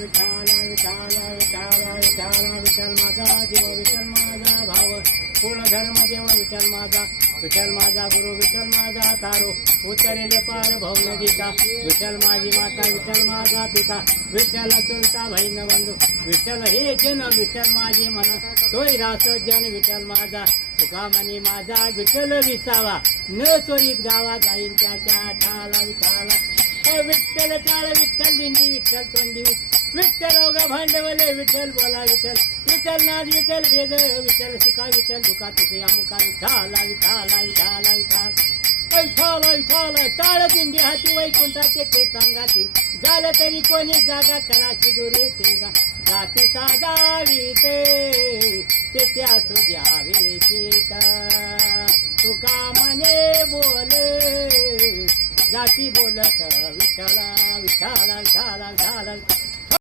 विठाला विठाला विठाला विठाला विठ्ठल माझा देव विठ्ठल माझा भाव पूर्ण धर्म देव विठ्ठल माझा गुरु विठ्ठल माझा तारो उतरेल पार भाऊ नदीचा विठ्ठल माझी माता विठ्ठल माझा पिता विठ्ठल चुलता बहीण बंधू विठ्ठल हे जन विठ्ठल माझे मन तोय रास जन विठ्ठल माझा तुका मनी माझा विठ्ठल विसावा न चोरीत गावा जाईल त्याच्या ठाला विठाला विठ्ठल टाळ विठ्ठल दिंडी विठ्ठल तोंडी विठ्ठल ओघ भांडवले विठ्ठल बोला विठ्ठल नाद विठ्ठल भेद विठ्ठल सुखा विठ्ठल दुखा तुके अमुका विठाला विठाला विठाला विठाला विठाला टाळ दिंडी हाती वैकुंठाचे ते सांगाती झालं तरी कोणी जागा कराची दुरे ते गा जाती साजावी ते त्यास द्यावे सीता तुका मने बोल जाती बोलत विठ्ठला विठ्ठला विठ्ठला विठ्ठला